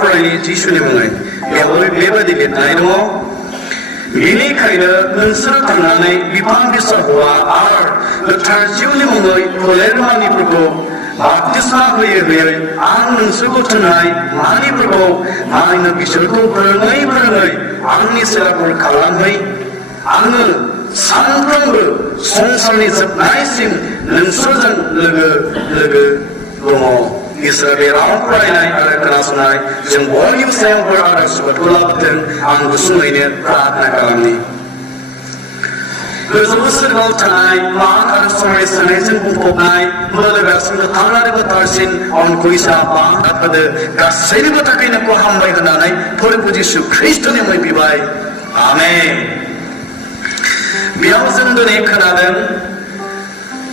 फरायनाय जिसुनि मुङै बेवहाय बेबायदि लिरनाय दङ बेनिखायनो नोंसोर थांनानै बिफां बिसार हौवा आरो गोथार जिउनि मुङै फोलेर मानिफोरखौ बाप्तिस्मा होयै होयै आं नोंसोरखौ थिननाय मानिफोरखौ मानिनो बिसोरखौ फोरोङै आंनि सेराफोर खालामहै आङो सानफ्रोमबो संसारनि जोबनायसिम नोंसोरजों लोगो दङ इसोर बे राव फरायनाय आरो खोनासंनाय जों बयनिबो सायाव आरो सुबुंखौ लाबोथों आं गुसुङैनो प्रार्थना खालामनि गोजौ सोरगोआव थानाय मान आरो समायसारनायजों बुंफबनाय बोलोगासिनो थांनानै गोथारसिन अनखौ इसा मान होदो गासैनिबो थाखाय नोंखौ हामबाय होनानै फोरबो जिसु ख्रिस्टनि मुङै बिबाय आमेन बेयाव जों दिनै खोनादों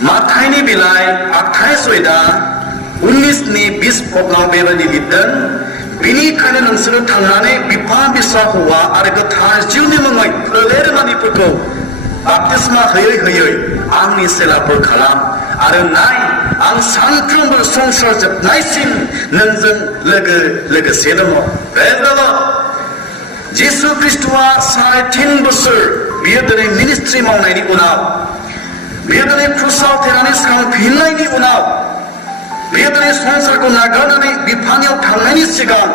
माथाइनि बिलाइ आखाइ 19नि 20 पदआव बेबायदि लिरदों बेनिखायनो नोंसोरो थांनानै बिफा बिसा हौवा आरो गोथार जिउनि मुङै फोलेर मानिफोरखौ बाप्तिस्मा होयै आंनि सेलाफोर खालाम आरो नाय आं सानफ्रोमबो संसार जोबनायसिम नोंजों लोगोसे दङ जिसु ख्रिस्टआ 3.5 बोसोर बियो दिनै मिनिस्ट्रि मावनायनि उनाव बियो दिनै क्रुसाव थेनानै सिखांफिननायनि उनाव बियो दिनै संसारखौ नागारनानै बिफानियाव थांनायनि सिगां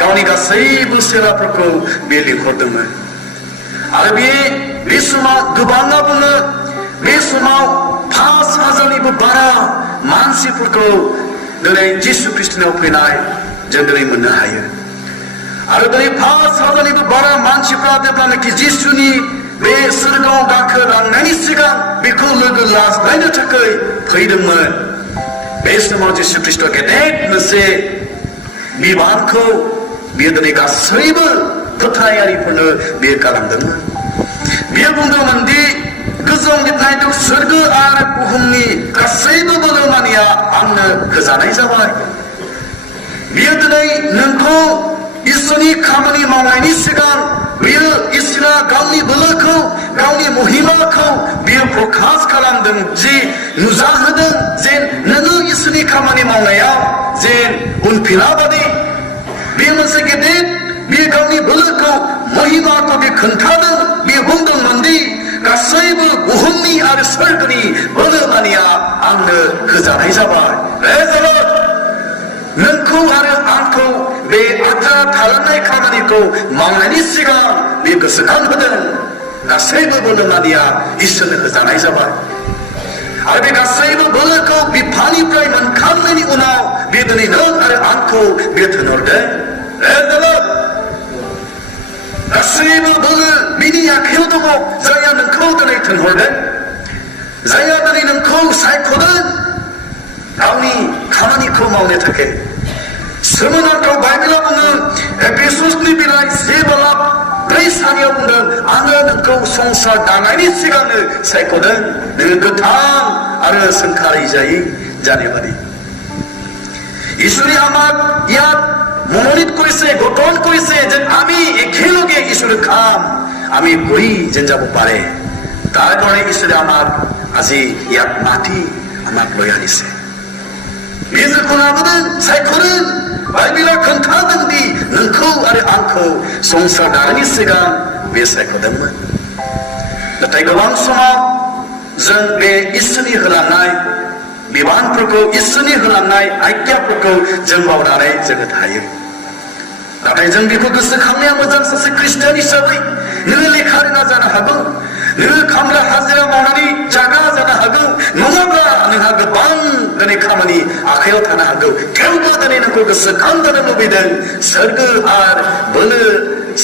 गावनि गासैबो सेलाफोरखौ बियो लिंहरदोंमोन आरो बे समाव गोबाङा बुङो बे समाव 5,000निबो बारा मानसिफोरखौ दिनै जिसु ख्रिस्टनाव फैनाय जों दिनै मोननो हायो आरो दिनै 5,000निबो बारा मानसिफ्रा जेब्लानाखि जिसुनि बे सोरगोआव गाखोलांनायनि सिगां बेखौ लोगो लाज्लायनो थाखाय फैदोंमोन बे समाव जिसु ख्रिस्ट गेदेर मोनसे बिबानखौ बियो दिनै गासैबो फोथायारिफोरनो बियो खालामदोंमोन बियो बुंदोंमोन दि गोजौआव लिरनाय दं सोरगो आरो बुहुमनि गासैबो बोलोमानिया आंनो होजानाय जाबाय बियो दिनै नोंखौ इसोरनि खामानि मावनायनि सिगां बियो इसोरा गावनि बोलोखौ गावनि महिमाखौ बियो प्रकाश खालामदों जे नुजाहोदों जे नोङो इसोरनि खामानि मावनायाव जे उनफिनाबादि बियो मोनसे गेदेर बियो गावनि बोलोखौ महिमाखौ बे खोन्थादों बियो बुंदोंमोन दि गासैबो बुहुमनि आरो सोरगोनि बोलोमानिया आंनो होजानाय जाबाय नोंखौ आरो आंखौ बे आद्रा थालांनाय खामानिखौ मावनायनि सिगां बे गोसोखांहोदों गासैबो बोलोमानिया इसोरनो होजानाय जाबाय आरो बे गासैबो बोलोखौ बिफानिफ्राय मोनखांनायनि उनाव बे दिनै नों आरो आंखौ बे थिनहरदों गासैबो बोलो बिनि आखायाव दङ जायहा नोंखौ दिनै थिनहरदों जायहा दिनै नोंखौ सायख'दों गावनि खामानिखौ मावनो थाखाय सोमोनांथाव बाइबेलाव बुङो एफेसुसनि बिलाइ 4:4 बुंदों आङो नोंखौ संसार दानायनि सिगांनो सायख'दों नोङो गोथां आरो सोंखारि जायै जाने बादि ঈশ্বরে আমার ইয়াত মনোনীত কৰিছে গঠন কৰিছে যে আমি একেলগে ঈশ্বৰৰ কাম আমি কৰি যেন যাব পাৰে তাৰ কাৰণে ঈশ্বৰে আমাক আজি ইয়াত মাতি আমাক লৈ আনিছে बियो खोनाबोदों सायख'दों बाइबेला खोन्थादों दि नोंखौ आरो आंखौ संसार दानायनि सिगां बे सायख'दोंमोन नाथाय गोबां समाव जों बे इसोरनि होलांनाय बिबानफोरखौ इसोरनि होलांनाय आज्ञाफोरखौ जों मावनानै जोङो थायो नाथाय जों बेखौ गोसोखांनाया मोजां सासे ख्रिस्टियान हिसाबै नोङो लेखा रोङा जानो हागौ नोङो खामला हाजिरा मावनानै जागा जानो हागौ नङाब्ला नोंहा गोबां दिनै खामानि आखायाव थानो हागौ थेवबो दिनै नोंखौ गोसोखांहोनो लुबैदों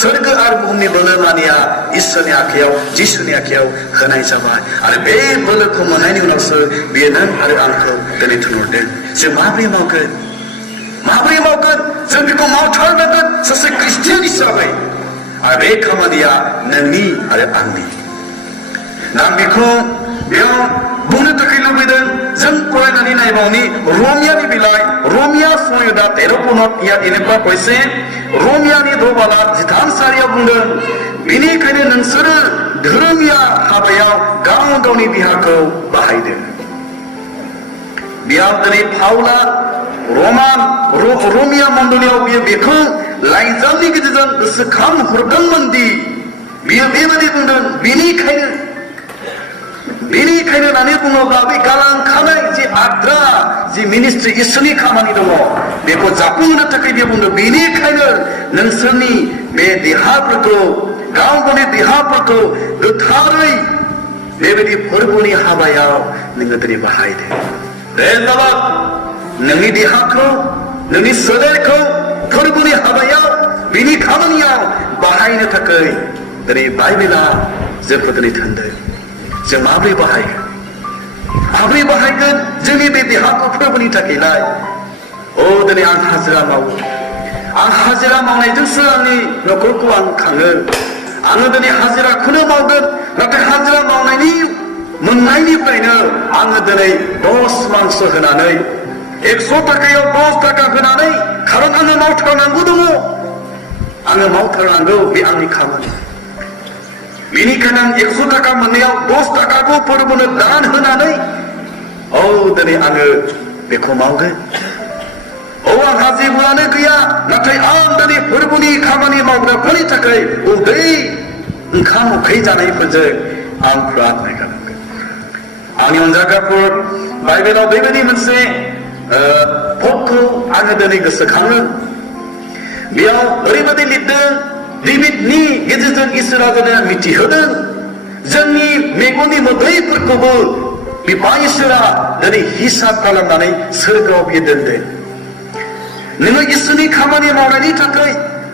सोरगो आरो बुहुमनि बोलोमानिया इसोरनि आखायाव जिसुनि आखायाव होनाय जाबाय आरो बे बोलोखौ मोननायनि उनावसो बियो नों आरो आंखौ दिनै थिनहरदों जों माबोरै मावगोन जों बेखौ मावथारनांगोन सासे ख्रिस्टियान हिसाबै आरो बे खामानिया नोंनि आरो आंनि दा बेखौ बेयाव बुंनो थाखाय लुबैदों जों फरायनानै नायबावनि रमियानि बिलाइ रमिया 13 ইয়াত এনেকুৱা কৈছে रमियानि 2:13 बुंदों बेनिखायनो नोंसोरो धोरोमिया हाबायाव गावनि देहाखौ बाहायदों बेयाव दिनै पाउला Romia Mondolia biya bekhang laizamni gejejang gosoखां hordोंमोनदि biya बेबादि बुंदों बेनिखायनो होननानै बुङोब्ला बे गालांखानाय जे आद्रा जे मिनिस्ट्रि इसोरनि खामानि दङ बेखौ जाफुंहोनो थाखाय बे बुंदों बेनिखायनो नोंसोरनि बे देहाफोरखौ गाव गावनि देहाफोरखौ गोथारै बेबायदि फोरबोनि हाबायाव नोङो दिनै बाहायदो नोंनि देहाखौ नोंनि सोलेरखौ फोरबोनि हाबायाव बिनि खामानियाव बाहायनो थाखाय दिनै बाइबेला जोंखौ दिनै थिनदों जों माबोरै बाहायगोन जोंनि बे देहाखौ फोरबोनि थाखायलाय दिनै आं हाजिरा मावो आं हाजिरा मावनायजोंसो आंनि न'खरखौ आं खाङो आङो दिनै हाजिराखौनो मावगोन नाथाय हाजिरा मावनायनि मोननायनिफ्रायनो आङो दिनै 10 मांस होनानै 100 थाखायाव 10 थाखा होनानै खारन आङो मावथारनांगौ दङ आङो मावथारनांगौ बे आंनि खामानि बेनिखायनो आं 100 थाखा मोननायाव 10 थाखाखौ फोरबोनो दान होनानै दिनै आङो बेखौ मावगोन आंहा जेबोआनो गैया नाथाय आं दिनै फोरबोनि खामानि मावग्राफोरनि थाखाय उदै ओंखाम उखै जानायफोरजों आं प्रार्थना खालामगोन आंनि अनजाग्राफोर बाइबेलाव बेबायदि मोनसे पदखौ आङो दिनै गोसोखाङो बेयाव ओरैबायदि लिरदों डेभिडनि गेजेरजों इसोरा जोंनो मिथिहोदों जोंनि मेगननि मोदैफोरखौबो बिफा इसोरा दिनै हिसाब खालामनानै सोरगोआव बियो दोनदों नोङो इसोरनि खामानि मावनायनि थाखाय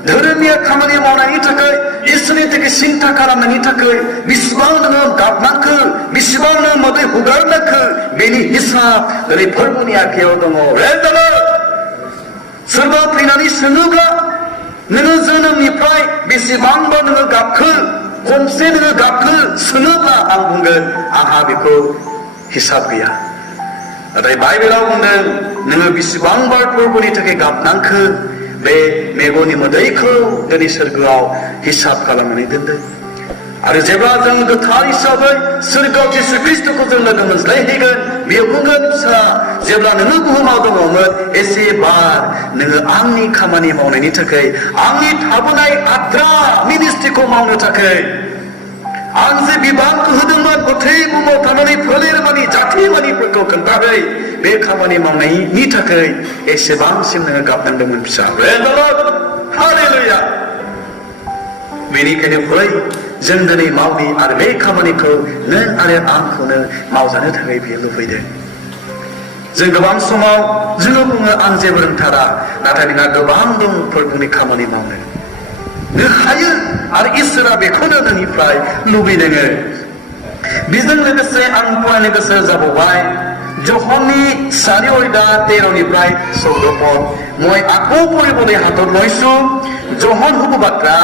धोरोमनि खामानि मावनायनि थाखाय इसोरनि थाखाय सिन्था खालामनायनि थाखाय बेसेबां नोङो गाबनांखो बेसेबां नोङो मोदै हुगारनांखो बेनि हिसाब दिनै फोरबोनि आखायाव दङ सोरबा फैनानै सोङोब्ला नोङो जोनोमनिफ्राय बेसेबांबा नोङो गाबखो खनसे नोङो गाबखो सोङोब्ला आं बुंगोन आंहा बेखौ हिसाब गैया नाथाय बाइबेलाव बुंदों नोङो बेसेबांबार फोरबोनि थाखाय गाबनांखो बे मेगननि मोदैखौ दिनै सोरगोआव हिसाब खालामनानै दोनदों आरो जेब्ला जों गोथार हिसाबै सोरगोआव जिसु ख्रिस्टखौ जों लोगो मोनज्लायहैगोन बेयो बुंगोन फिसा जेब्ला नोङो बुहुमाव दङमोन एसेबार नोङो आंनि खामानि मावनायनि थाखाय आंनि थाबोनाय आद्रा मिनिस्ट्रिखौ मावनो थाखाय आं जे बिबानखौ होदोंमोन गथै बुहुमाव थानानै फोलेर मानि जाथि मानिफोरखौ खोन्थाहै बे खामानि मावनायनि थाखाय एसेबांसिम नोङो गाबनांदोंमोन फिसा हालेलुया बेनिखायनो फै जों दिनै मावनि आरो बे खामानिखौ नों आरो आंखौनो मावजानो थाखाय बियो लुबैदों जों गोबां समाव जोङो बुङो आं जेबो रोंथारा नाथाय नोंहा गोबां दं फोरबोनि खामानि मावनो नों हायो आरो इसोरा बेखौनो नोंनिफ्राय लुबैदों बेजों लोगोसे आं फरायनो गोसो जाबावबाय जहननि 4:13 14 পদ মই আকৌ পঢ়িবলৈ হাতত লৈছো জহন হ'ব বাৰ্তা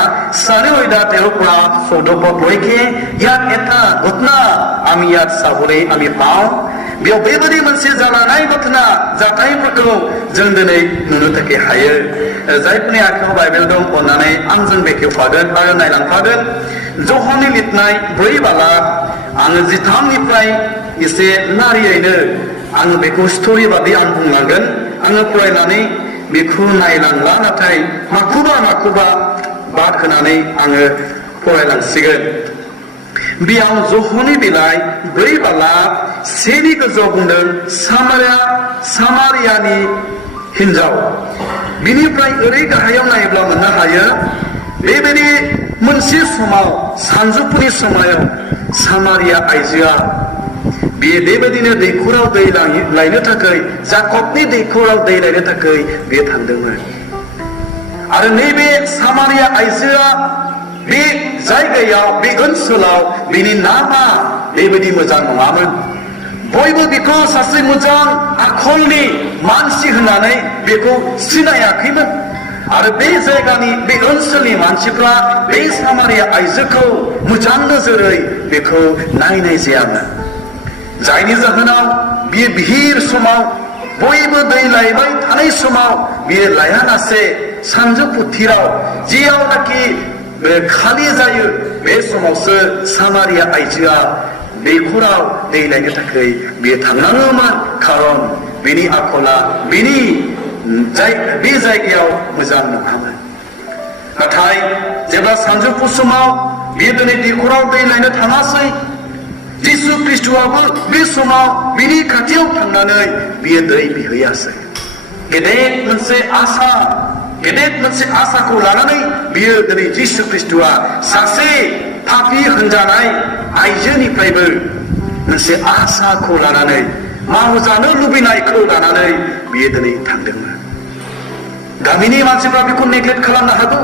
4:13 14 পদলৈকে ইয়াত এটা ঘটনা আমি ইয়াত চাবলৈ আমি পাওঁ बेयाव बेबायदि मोनसे जालांनाय घटना जाथायफोरखौ जों दिनै नुनो थाखाय हायो जायफोरनि आखायाव बाइबेल दं अननानै आंजों बेखेवफागोन आरो नायलांफागोन जहननि लिरनाय 4 बाला आङो 13निफ्राय एसे नारियैनो आङो बेखौ स्ट'रि बादि आं बुंलांगोन आङो फरायनानै बेखौ नायलांला नाथाय माखौबा बाद होनानै आङो फरायलांसिगोन बेयाव जहननि बिलाइ 4 बाला 1नि गोजौआव बुंदों सामारियानि हिनजाव बिनिफ्राय ओरै गाहायाव नायोब्ला मोननो हायो बेबायदि मोनसे समाव सानजौफुनि समाव सामारिया आइजोआ बेबायदिनो दैखराव दै लायनो थाखाय जाकबनि दैखराव दै लायनो थाखाय बे थांदोंमोन आरो नैबे सामारिया आइजोआ बे जायगायाव बे ओनसोलाव बेनि नामा बेबायदि मोजां नङामोन बयबो बेखौ सासे मोजां आखलनि मानसि होननानै बेखौ सिनायाखैमोन आरो बे जायगानि बे ओनसोलनि मानसिफ्रा बे सामारिया आइजोखौ मोजां नोजोरै बेखौ नायनाय जायामोन जायनि जाहोनाव बियो भिर समाव बयबो दै लायबाय थानाय समाव बियो लायालासे सानजौफुथिराव जेयावनाखि खालि जायो बे समावसो सामारिया आइजोआ दैखराव दै लायनो थाखाय बियो थांनाङोमोन खारन बिनि आखला बिनि बे जायगायाव मोजां नङामोन नाथाय जेब्ला सानजौफु समाव बियो दिनै दैखराव दै लायनो थाङासै जिसु ख्रीष्टआबो बे समाव बिनि खाथियाव थांनानै बियो दै बिहैयासै गेदेर मोनसे आसाखौ लानानै बियो दिनै जिसु ख्रीष्टआ सासे पापी होनजानाय आइजोनिफ्रायबो मोनसे आसाखौ लानानै मावजानो लुबैनायखौ लानानै बियो दिनै थांदोंमोन गामिनि मानसिफ्रा बेखौ नेग्लेक्ट खालामनो हागौ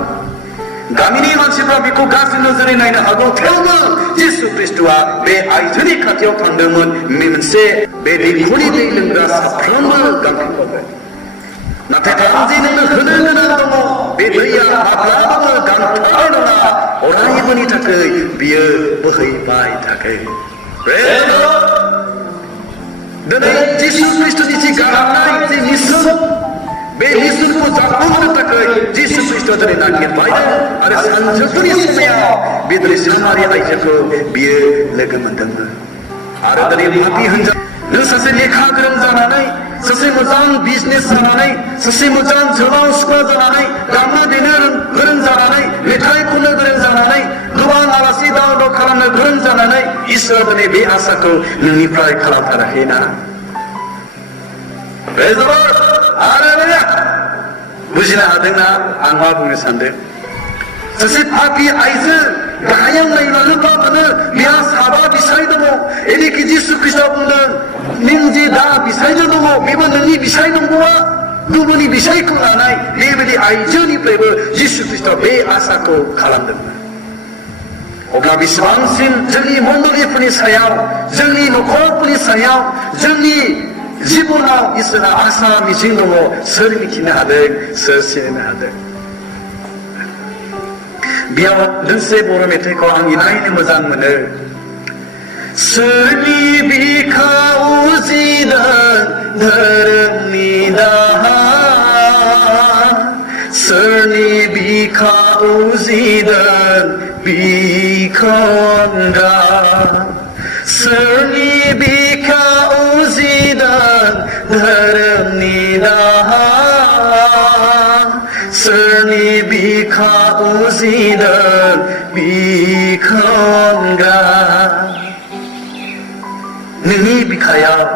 गामिनि मानसिफ्रा बेखौ गाज्रि नोजोरै नायनो हागौ थेवबो जिसु ख्रीष्टआ बे आइजोनि खाथियाव थांदोंमोन मोनसे बे दैखरनि दै लोंग्रा साफ्रोमबो गांफिनबावगोन नाथाय आं जे नोंनो होनो गोनां दङ बे दैया माब्लाबाबो गांथार नङा अरायबोनि थाखाय बियो बोहैबाय थागोन दिनै जिसु ख्रीष्टनि जि गालांनाय जि मिशन बे मिशनखौ जाफुंहोनो थाखाय जिसु ख्रीष्टआ दिनै नागिरबाय आरो सानजौफुनि समाव बे दिनै सामारि आइजोखौ बियो लोगो मोनदोंमोन आरो दिनै पापी होनजा नों सासे लेखा गोरों जानानै सासे मोजां बिजनेस जानानै सासे मोजां जोबां सिख्ला जानानै दामनो देनो गोरों जानानै मेथाइ खननो गोरों जानानै गोबां आलासि दाव दाव खालामनो गोरों जानानै इसोरा दिनै बे आसाखौ नोंनिफ्राय खालामथाराखैना बुजिनो हादोंना आं मा बुंनो सानदों सासे पापी आइजो गाहायाव नायलाङोब्ला मोनो बिहा साबा बिसाय दङ एनेखि जिसु ख्रीष्टआ बुंदों नों जे दा बिसायनो दङ बेबो नोंनि बिसाय नंगौआ गुबुननि बिसायखौ लानाय बेबायदि आइजोनिफ्रायबो जिसु ख्रीष्टआ बे आसाखौ खालामदोंमोन अब्ला बेसेबांसिम जोंनि मण्डलिफोरनि सायाव जोंनि न'खरफोरनि सायाव जोंनि जिबनाव इसोरा आसा मिजिं दङ सोर मिथिनो हादों सोर सिनायनो हादों बेयाव दोंसे बर' मेथाइखौ आं नायनो मोजां मोनो सोरनि बिखायाव उजिदों धोरोमनि दाहार सोरनि बिखायाव उजिदों बिखंगा सोरनि बिखायाव उजिदों धोरोमनि दाहार सोरनि बिखायाव उजिदों बिखंगा नोंनि बिखायाव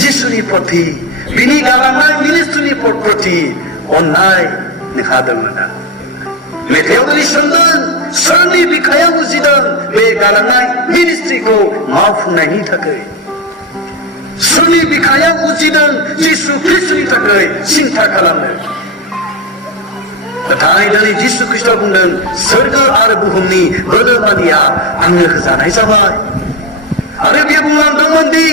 जिसुनि प्रति बिनि गालांनाय मिनिस्ट्रिनि प्रति अननाय नोंहा दंना मेथाइयाव दिनै सोंदों सोरनि बिखायाव उजिदों बे गालांनाय मिनिस्ट्रिखौ मावफुंनायनि थाखाय सोरनि बिखायाव उजिदों जिसु ख्रीष्टनि थाखाय सिन्था खालामनो नाथाय दिनै जिसु ख्रीष्टआ बुंदों सोरगो आरो बुहुमनि बोलोमानिया आंनो होजानाय जाबाय आरो बे बुंलांदोंमोन दि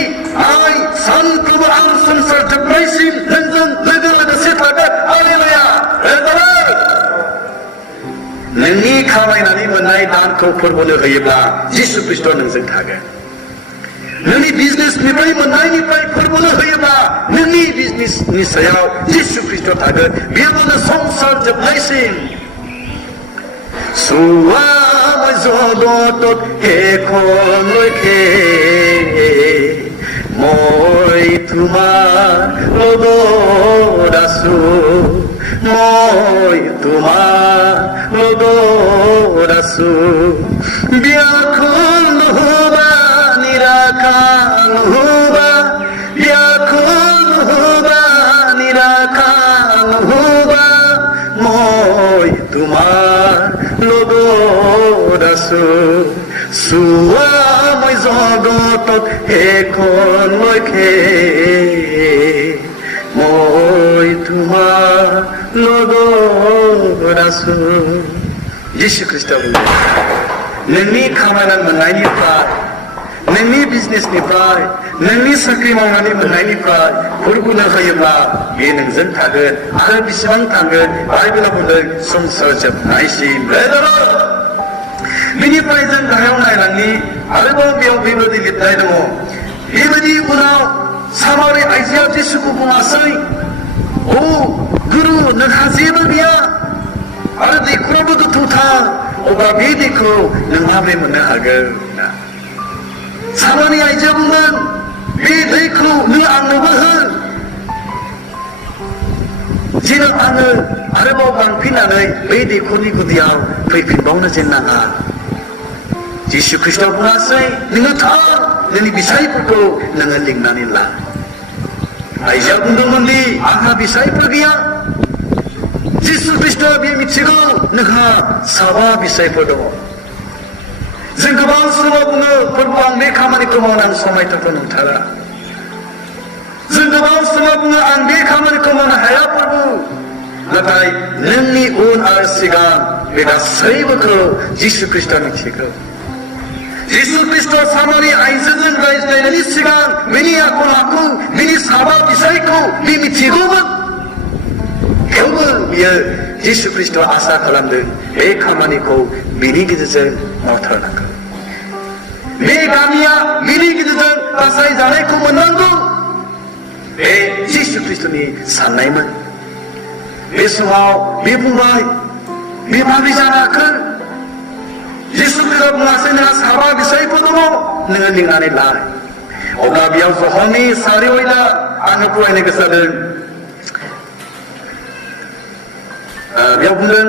आइ सानफ्रोमबो आं संसार जोबनायसिम नोंजों लोगो लोगोसे थागोन हालेलुया नोंनि खामायनानै मोननाय दानखौ फोरबोनो होयोब्ला जिसु ख्रीष्टआ नोंजों थागोन नोंनि बिजनेसनिफ्राय मोननायनिफ्राय फोरबोनो होयोब्ला नोंनि बिजनेसनि सायाव जिसु ख्रीष्टआ थागोन बेयावनो संसार जोबनायसिम सुवाम जगतत हेखলৈকে মই তোমাৰ লগত আছো মই তোমাৰ লগত আছো ব্যাকুল নহবা নিৰাকাৰ নহবা ব্যাকুল নহবা নিৰাকাৰ নহবা মই তোমাৰ লগত আছো চোৱা মই জগতত শেষলৈকে মই তোমাৰ লগত আছো जिसु ख्रीष्टआ बुंदों नोंनि खामायना मोननायनिफ्राय नोंनि बिजनेसनिफ्राय नोंनि साख्रि मावनानै मोननायनिफ्राय फोरबोनो होयोब्ला बे नोंजों थागोन आरो बेसेबां थागोन बाइबेला बुंदों संसार जोबनायसिम बेनिफ्राय जों गाहायाव नायलांनि आरोबाव बेयाव बेबायदि लिरनाय दङ बेबायदि उनाव सामारि आइजोआ जिसुखौ बुङासै ओ गुरु नोंहा जेबो गैया आरो दैखराबो गोथौथार अब्ला बे दैखौ नों माबोरै मोननो हागोन सामारि आइजोआ बुंदों बे दैखौ नों आंनोबो हो 지는 안을 아르바우 방피나의 베이디 코디구디아우 페이핀바우나 젠나가 지수 그리스도 부나스의 능을 타 능이 비사이프고 능을 링나닐라 아이자 운동건디 아하 비사이프기야 지수 그리스도 비미치고 능하 사바 비사이프도 जों गोबां समाव बुङो फोरबो आं बे खामानिखौ मावनानै समायथाखौ नुथारा जों गोबां समाव बुङो आं बे खामानिखौ मावनो हाया फोरबो नाथाय नोंनि उन आरो सिगां बे गासैबोखौ जिसु ख्रीष्टआ मिथिगौ जिसु ख्रीष्ट सामारि आइजोजों रायज्लायनायनि सिगां बिनि आखल आखु बिनि साबा बिसायखौ बे मिथिगौमोन थेवबो बियो जिसु ख्रीष्टआ आसा खालामदों बे खामानिखौ बिनि गेजेरजों मावथारनांगौ बे गामिया बिनि गेजेरजों बासायजानायखौ मोननांगौ बे जिसु ख्रीष्टनि साननायमोन बे समाव बे बुंबाय बे माबोरै जानो हाखो जिसु ख्रीष्टआ बुङासै नोंहा साबा बिसायफोर दङ नोङो लिंनानै ला अब्ला बेयाव जहननि सारिवैला आङो फरायनो गोसो जादों बेयाव बुंदों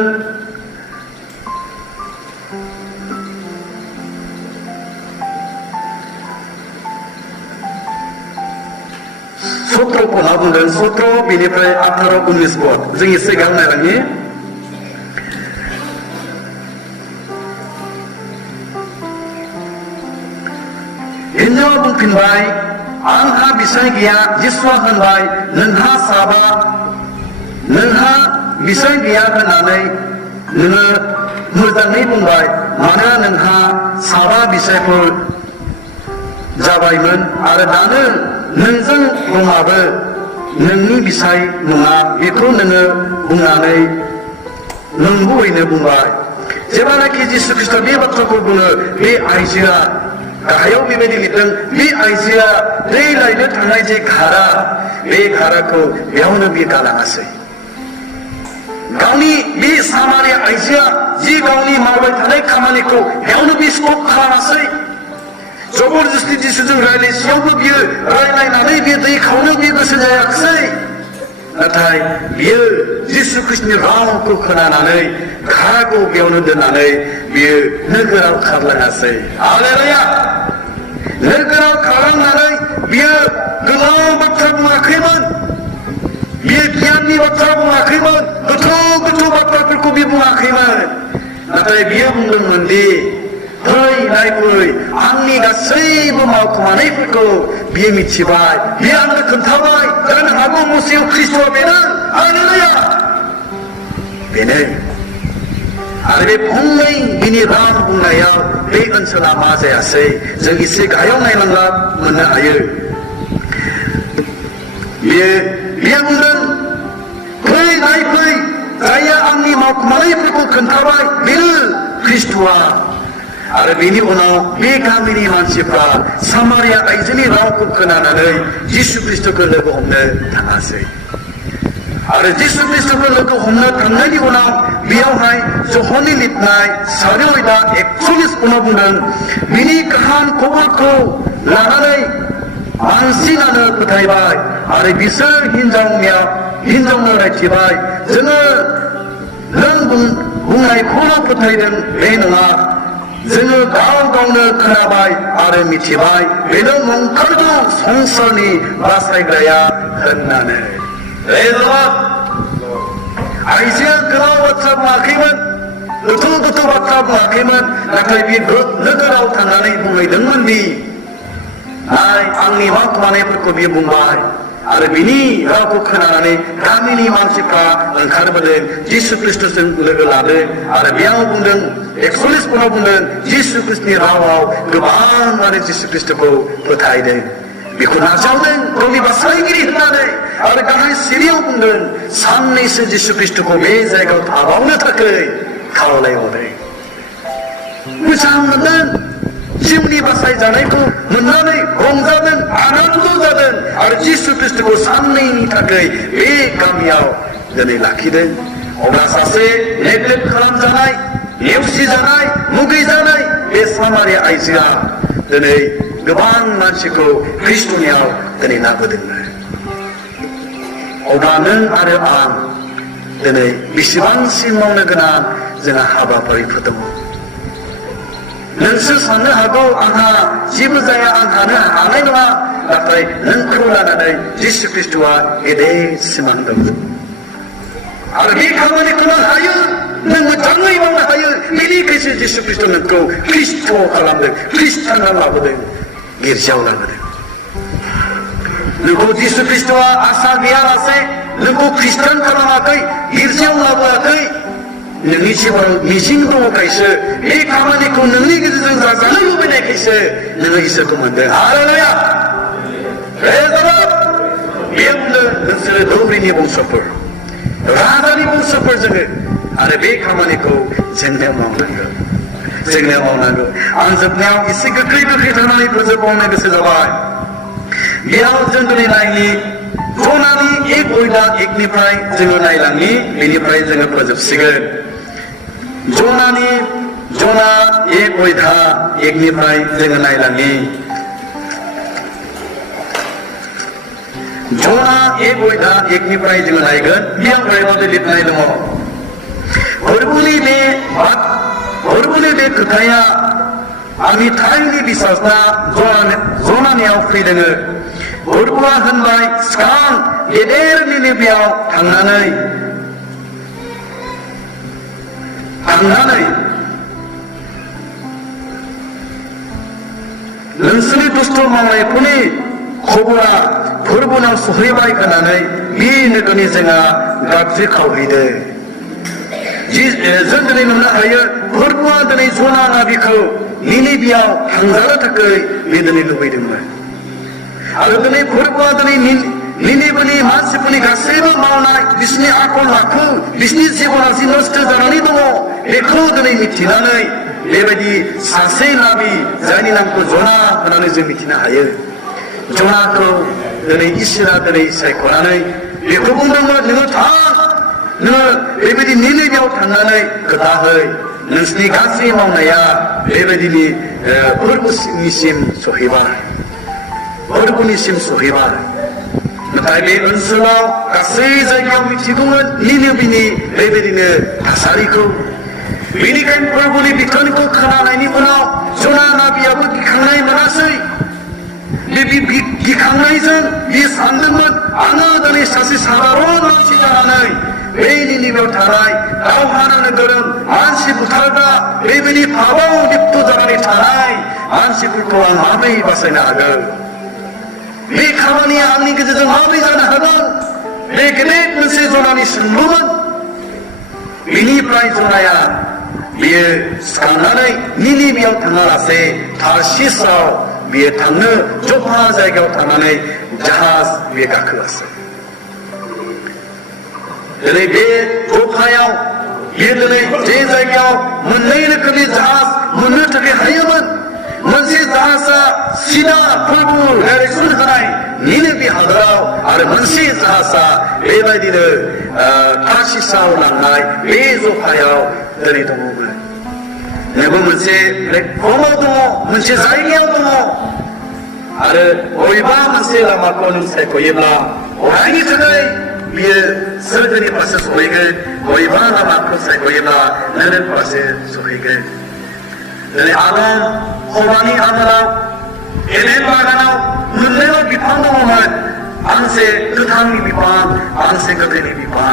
सत्र'खौ मा बुंदों सत्र' बेनिफ्राय 18-19 पद जों एसे गाहाम नायलांनि हिन्जावा बुंफिनबाय आंहा बिसाय गैया जिसुआ होनबाय नोंहा साबा नोंहा बिसाय गैया होननानै नोङो मोजाङै बुंबाय मानोना नोंहा साबा बिसायफोर जाबायमोन आरो दानो नोंजों दङाबो नोंनि बिसाय नङा बेखौ नोङो बुंनानै नंगुबैनो बुंबाय जेब्लानाखि जिसु ख्रीष्टआ बे बाथ्राखौ बुङो बे आइजोआ गाहायाव बेबायदि लिरदों बे आइजोआ दै लायनो थांनाय जे घारा बे घाराखौ बेयावनो बे गालाङासै गावनि बे सामारि आइजोआ जि गावनि मावबाय थानाय खामानिखौ बेयावनो बे स्टप खालामासै जबरदस्ति जिसुजों रायलायसेयावबो बियो रायलायनानै बे दै खावनो बे गोसो जायाखिसै नाथाय बियो जिसु ख्रीष्टनि रावखौ खोनानानै घाराखौ बेयावनो दोननानै बियो नोगोराव खारलाङासै हालेलुया नोगोराव खारलांनानै बियो गोलाव बाथ्रा बुङाखैमोन बियो गियाननि बाथ्रा बुङाखैमोन गोथौ गोथौ बाथ्राफोरखौ बियो बुङाखैमोन नाथाय बियो बुंदोंमोन दि फै नायफै आंनि गासैबो मावखुमानायफोरखौ बियो मिथिबाय बियो आंनो खोन्थाबाय जानो हागौ मुसेयाव ख्रीष्टआ बेनो हालेलुया बेनो आरो बे फंनै बिनि राव बुंनायाव बे ओनसोला मा जायासै जों एसे गाहायाव नायलांब्ला मोननो हायो बियो बुंदों फै नायफै जायहा आंनि मावखुमानायफोरखौ खोन्थाबाय बेनो ख्रीष्टआ आरो बेनि उनाव बे गामिनि मानसिफ्रा सामारिया आइजोनि रावखौ खोनानानै जिसु ख्रीष्टखौ लोगो हमनो थाङासै आरो जिसु ख्रीष्टखौ लोगो हमनो थांनायनि उनाव बेयावहाय जहननि लिरनाय 41 उनाव बुंदों बिनि गाहाम खबरखौ लानानै बांसिनानो फोथायबाय आरो बिसोर हिनजावनो रायथिबाय जोङो नों बुंनायखौल' फोथायदों बे नङा जोङो गाव गावनो खोनाबाय आरो मिथिबाय बेनो नंखारगौ संसारनि बासायग्राया होननानै आइजोआ गोलाव बाथ्रा बुङाखैमोन गोथौ गोथौ बाथ्रा बुङाखैमोन नाथाय बे नोगोराव थांनानै बुंहैदोंमोन दि आंनि मावखुमानायफोरखौ बियो बुंबाय आरो बिनि रावखौ खोनानानै गामिनि मानसिफ्रा ओंखारबोदों जिसु ख्रीष्टजों लोगो लादों आरो बेयाव बुंदों 41 उनाव बुंदों जिसु ख्रीष्टनि रावाव गोबां आरो जिसु ख्रीष्टखौ फोथायदों बेखौ नाजावदों गावनि बासायगिरि होननानै आरो गाहाय सिरियाव बुंदों साननैसो जिसु ख्रीष्टखौ बे जायगायाव थाबावनो थाखाय खावलायहरदों मोजां मोनदों जिउनि बासायजानायखौ मोननानै रंजादों आनन्द जादों आरो जिसु ख्रीष्टखौ साननैनि थाखाय बे गामियाव दिनै लाखिदों अब्ला सासे नेग्लेक्ट खालामजानाय नेवसिजानाय मुगैजानाय बे सामारि आइजोआ दिनै गोबां मानसिखौ ख्रीष्टनियाव दिनै लाबोदोंमोन अब्ला नों आरो आं दिनै बेसेबांसिम मावनो गोनां जोंहा हाबाफारि दङ नोंसोर साननो हागौ आंहा जेबो जाया आं हानो हानाय नङा नाथाय नोंखौ लानानै जिसु ख्रीष्टआ गेदेर सिमां दङ आरो बे खामानिखौ नों हायो नों मोजाङै मावनो हायो बेनिखायसो जिसु ख्रीष्ट नोंखौ ख्रीष्ट खालामदों ख्रीष्टानाव लाबोदों गिर्जायाव लाबोदों नोंखौ जिसु ख्रीष्टआ आसा गैयालासे नोंखौ ख्रीष्टान खालामाखै गिर्जायाव लाबोआखै नोंनि जिउआव मिजिं दङखायसो बे खामानिखौ नोंनि गेजेरजों जाजानो लुबैनायखायसो नोङो इसोरखौ मोनदों हालेलुया प्रेज द लर्ड बेयावनो नोंसोरो दौरिनि बंसफोर राजानि बंसफोर जोङो आरो बे खामानिखौ जोंनो मावनांगौ आं जोबनायाव एसे गोख्रै थांनानै फोजोबबावनो गोसो जाबाय बेयाव जों दिनै नायनि जनानि 1:1निफ्राय जोङो नायलांनि बेनिफ्राय जोङो फोजोबसिगोन जना 1:1निफ्राय जोङो नायलांनि जना 1:1निफ्राय जोङो नायगोन बेयाव ओरैबायदि लिरनाय दङ फोरबुनि बे खोथाया आंनि थारैनो बिसासना जनानियाव फैदों फोरबुआ होनबाय सिगां गेदेर निनेभेआव थांनानै नोंसोरनि दुष्ट मावनायफोरनि खबरा फोरबुनाव सहैबाय होननानै बे नोगोरनि जोंहा गाज्रि खावहैदों जों दिनै नुनो हायो फोरबुआ दिनै जना नाबिखौ निनेभेआव थांजानो थाखाय बे दिनै लुबैदोंमोन आरो दिनै फोरबुआ दिनै निनेभेनि मानसिफोरनि गासैबो मावनाय बिसोरनि आखल आखु बिसोरनि जिबना जि नष्ट जानानै दङ बेखौ दिनै मिथिनानै बेबायदि सासे नाबि जायनि नामखौ जना होननानै जों मिथिनो हायो जनाखौ दिनै इसोरा दिनै सायख'नानै बेखौ बुंदोंमोन नोङो थां नोङो बेबायदि निनेभेआव थांनानै खोथाहै नोंसोरनि गाज्रि मावनाया बेबायदिनि फोरबुनिसिम सहैबाय नाथाय बे ओनसोलाव गासै जायगायाव मिथिगौमोन निनेभेनि बेबायदिनो थासारिखौ बेनिखायनो फोरबुनि बिथोनखौ खोनानायनि उनाव जना नाबियाबो गिखांनाय मोनासै बे गिखांनायजों बे सानदोंमोन आङो दिनै सासे साधारन मानसि जानानै बे निनेभेआव थानाय दावहा नांनो गोरों मानसि बुथारग्रा बेबायदि पापाव लिप्त जानानै थानाय मानसिफोरखौ आं माबोरै बासायनो हागोन बे खामानिया आंनि गेजेरजों माबोरै जानो हागोन बे गेदेर मोनसे जनानि सोंलुमोन बेनिफ्राय जनाया बियो सिखांनानै निनेभेआव थाङालासे तार्सिसाव बियो थांनो जफा जायगायाव थांनानै जाहाज बियो गाखोआसै दिनै बे जफायाव बियो दिनै जे जायगायाव मोननै रोखोमनि जाहाज मोननो थाखाय हायोमोन मोनसे जाहाजा सिदा फोरबु डाइरेक्सन होनाय निनेभे हादराव आरो मोनसे जाहाजा बेबायदिनो तार्सिसाव लांनाय बे जफायाव दिनै दङमोन नोंबो मोनसे प्लेटफर्माव दङ मोनसे जायगायाव दङ आरो बबेबा मोनसे लामाखौ नों सायख'योब्ला अरायनि थाखाय बियो सोरगोनि फारसे सहैगोन बबेबा लामाखौ सायख'योब्ला नों फारसे सहैगोन दिनै आदम हवानि आदाराव एदेन बागानाव मोननैल' बिफां दङमोन फांसे गोथांनि बिफां फांसे गोथैनि बिफां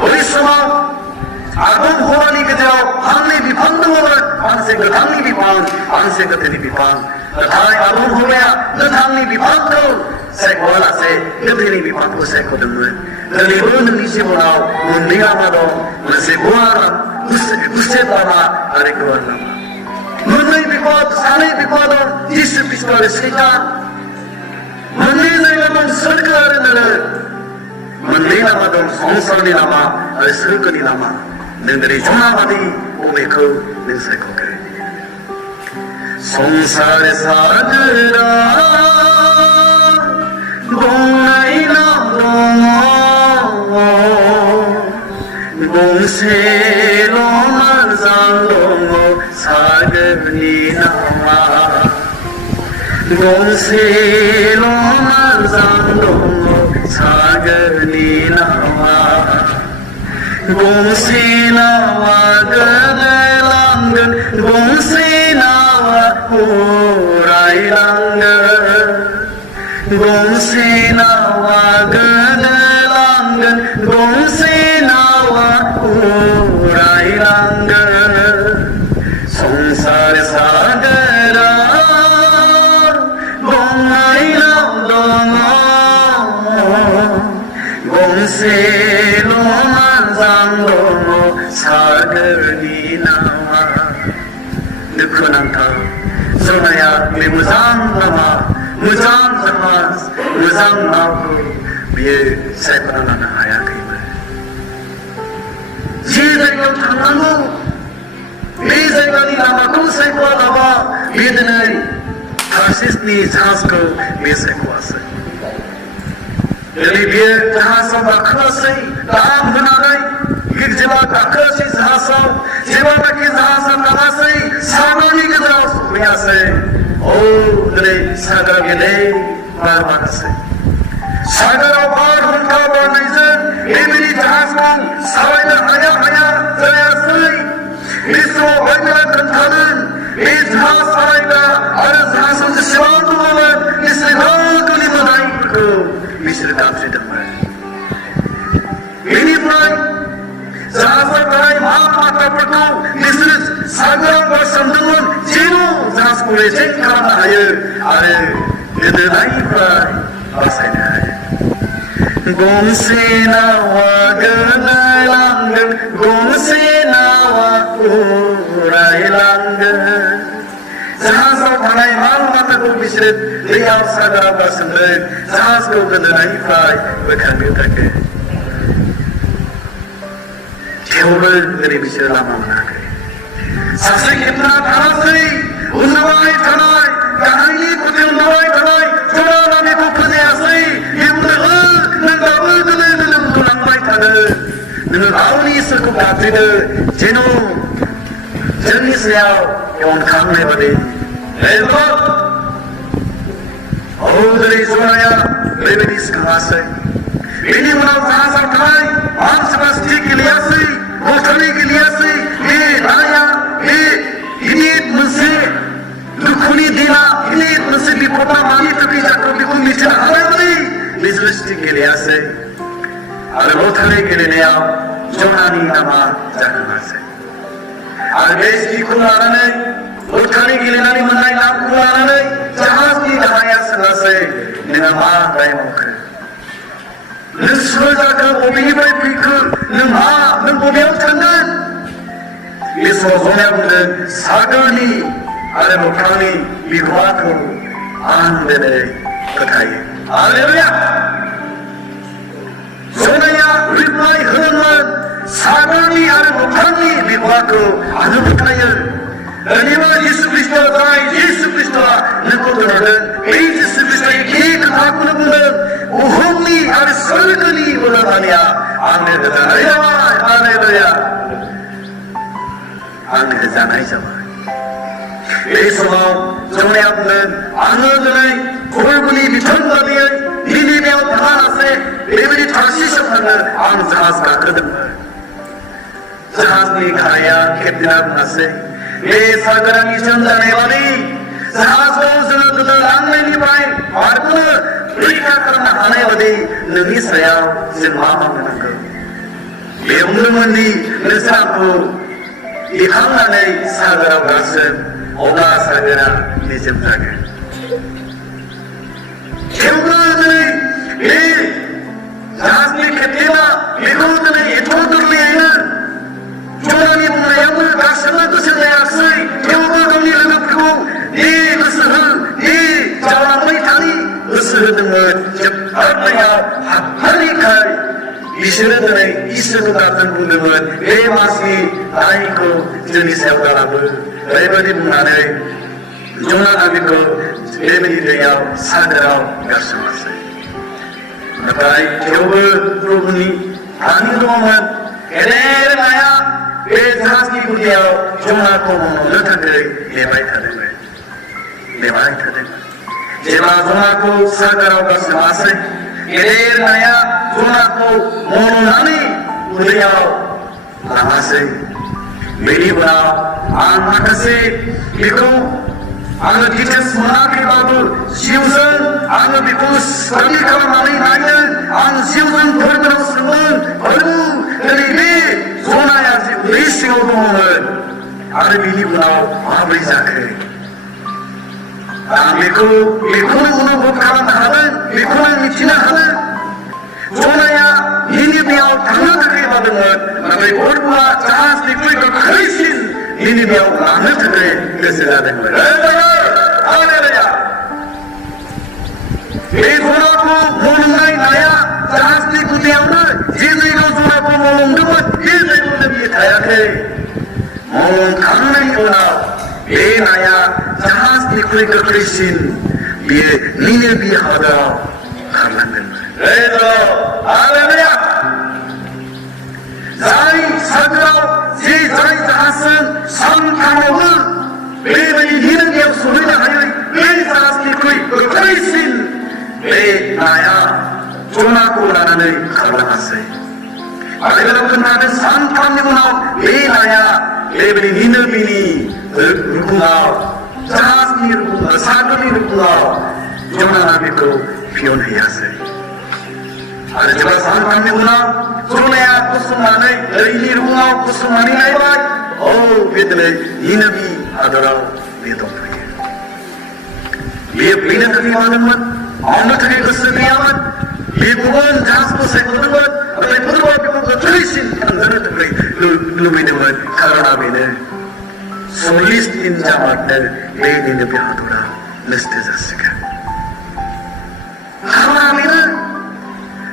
बै समाव आदम हवानि गेजेराव फांनै बिफां दङमोन फांसे गोथांनि बिफां फांसे गोथैनि बिफां नाथाय आदम हवाया गोथांनि बिफांखौ सायख'वालासे गोथैनि बिफांखौ सायख'दोंमोन दिनैबो नोंनि जिबनाव मोननै लामा दं मोनसे गुवार गुसेब लामा आरो गुवार लामा मोननै बिफां सानै बिफां दं जिसु ख्रीष्ट आरो सैतान मोननै जायगा दं सोरगो आरो नोगोर मोननै लामा दं संसारनि लामा आरो सोरगोनि लामा नों दिनै जनाबादि बबेखौ नों सायख'गोन संसार सागोरा गंनै नाव दङ गंसेल' मोजां दङ सागोरनि नावा गंसेल' मोजां दङ सागोरनि नावा gongsi nawa gedelangen gongsi nawa hurai langen gongsi nawa gedelangen gongsi nawa hurai langen songsar sagara gongai lamdongo gongsi 사글이 나와 느긋한다 소나야 내 무장나마 무장나마 무장나고 미에 세파나나 하야 그임을 지대가 당하고 미세가니 나마고 세파나와 미드는 다시스니 자스고 미세고 왔어요 여기 다하사마 크라세이 다음 흔하라이 Jiwa kakasi sahasa, jiwa kaki sahasa nakasi, samani kita biasa. Oh, dari sagar gede, malas. Sagar apar hunka bernizan, ini jahasman, sawainya haya terasai. Isu banyak kentalan, jahas sawainya ada jahasan sesuatu bulan, istilah kali menai berku, misal kapsi damai. Ini pun Jahasa karai mata perku nisris sagar bersandungan jinu jahas kule jengkana haye are yede nai prai basainya haye gongsi nawa gedelangen gongsi nawa urai langen jahasa karai mata ku bisret lihat sagar bersandungan jahas ku yede nai prai bekan take Teobel dari bicara lama menakai. Saksi kita tanasi, unawai tanai, kahani putih unawai tanai, cuma kami bukan asai, ibu dahul, negabul dulu dalam tulang baik ada, dengan awni sekup hati de, jeno, jenis siau yang kami beri, lepas, oh dari sunaya, lebih sekarang. Ini menurut bahasa Thai, angsa pasti keliasi, bukti keliasi, raya, ini mesti dukuni dina, ini mesti dikota mani tapi jatuh dikun misal ada ni, mesti keliasi, ada bukti kelinia, jonani nama jangan masih, ada besi kulara ni, bukti kelinia ni menai nam kulara ni, jahaz ni dahaya selesai, dengan mana daya mukher. Nesrojaga obi bai pikul nemha nembobiau tangan isozonam de sagani ale mukani bihwaku andele katai haleluya sonaya riplai herman sagani ale mukani bihwaku anubutayal Daniwa Yesus Kristus dai Yesus Kristus nekodoran Yesus Kristus ek aku nekodoran uhumni ada surgani bulannya ane daya ane janai sama Yesuslah jomnya bulan ane daya kurbani bitandani ini dia bahasa ini tersis mana ane jahaz kakadam jahaz ni kaya ketna bahasa ये सागरां की चंदने वाली जहाज को जरूरत तो लांगने नहीं पाए और तो रिक्शा करना आने वाली नदी सया से मामा में कर ये उम्र मंदी नशा को दिखाना नहीं सागरां भाषण ओगा सागरां निजम जागे क्यों नहीं ये जहाज में कितना लिखोत नहीं ये तो दूर ले आया Jurani menayam rasanya tu saya aksai, tiada kami lelapku di besar di jalan mereka besar dengan cepat mereka hari kali Isra dengan Isra datang dengan masih aiko jenis yang berapa, lepas di mana Jumlah kami ko lebih dia sadar bersama saya. Maka tiada problem ani roman keder maya जहाज की कुटिया जुमला को लटक गई ले भाई था जेला जुमला को सरकार का समासे ये नया जुमला को मोनानी कुटिया लामासै बेनि उनाव आं माखासे बेखौ आङो डिटेल्स मोनाखैबाबो जिउजों आङो बेखौ स्टाडि खालामनानै नायदों आं जिउजों फोरमायाव सोंदों प्रभु दिनै बे जनाया जे उदै सिङाव दङमोन आरो बेनि उनाव माबोरै जाखो आं बेखौनो अनुभब खालामनो हादों बेखौनो मिथिनो हादों जनाया निनिबेयाव थांनो थाखाय लादोंमोन नाथाय प्रभुआ जाहाजनिख्रुइ गोख्रैसिन निनिबेयाव लांनो थाखाय गोसो जादोंमोन हालेलुया बे जनाखौ मोननाय नाया जाहाजनि गुदियावनो जे जायगायाव जनाखौ मोनदोंमोन बे जायगायावनो बियो थायाखै मोनखांनायनि उनाव बे नाया जाहाजनिख्रुइ गोख्रैसिन बियो निनिबे हादराव खारलांदोंमोन हालेलुया जाय सागोराव जे जाय जाहाजजों सानथामावबो बेबायदि निनिबेयाव सहैनो हायै बे जाहाजनिख्रुइ गोख्रैसिन बे नाया जनाखौ लानानै खारलाङासै आरो खोनादों सानथामनि उनाव बे नाया बेबायदि निनिबेनि रुगुङाव जाहाजनि रुगुङाव सागरनि रुगुङाव जनाया बेखौ फियनहैयासै आरो जेब्ला सानथामनि उनाव जनाया गसंनानै दैनि रुगुङाव गसंनानै नायबाय बे दिनै निनिबे हादराव बे दंफैयो बेयो फैनो थाखाय मानोमोन मावनो थाखाय गोसो गैयामोन बे गुबुन जाहाजखौ सायख'दोंमोन नाथाय फोरबोआ बेखौ गोख्रैसिन थांजानो थाखाय लुबैदोंमोन खारना बेनो 40 दिन जाबानो बे निनिबे हादरा नष्ट जासिगोन खारना बेनो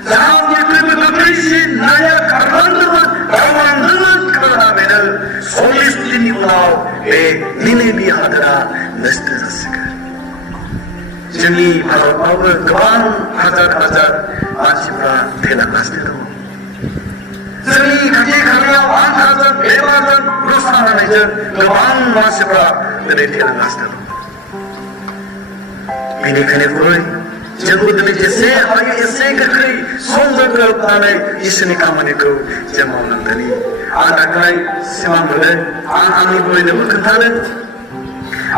जाहाजनिख्रुइबो गोख्रैसिन नाया खारलांदोंमोन दावलांदोंमोन खारना बेनो 40 दिननि उनाव बे निनिबे हादरा नष्ट जासिगोन जोंनि भारतआवबो गोबां हाजार मानसिफ्रा थैलांगासिनो दङ जोंनि खाथि खालायाव आंखालजों बेमारजों रसा जानायजों गोबां मानसिफ्रा दिनै थैलांगासिनो दङ बेनिखायनो जोंबो दिनै जेसे हायो एसे गोख्रै समजों गोरोबनानै इसोरनि खामानिखौ जों मावनांगोन आं दाखालि सिमां नुदों आं आंनि बुरैनोबो खोन्थादों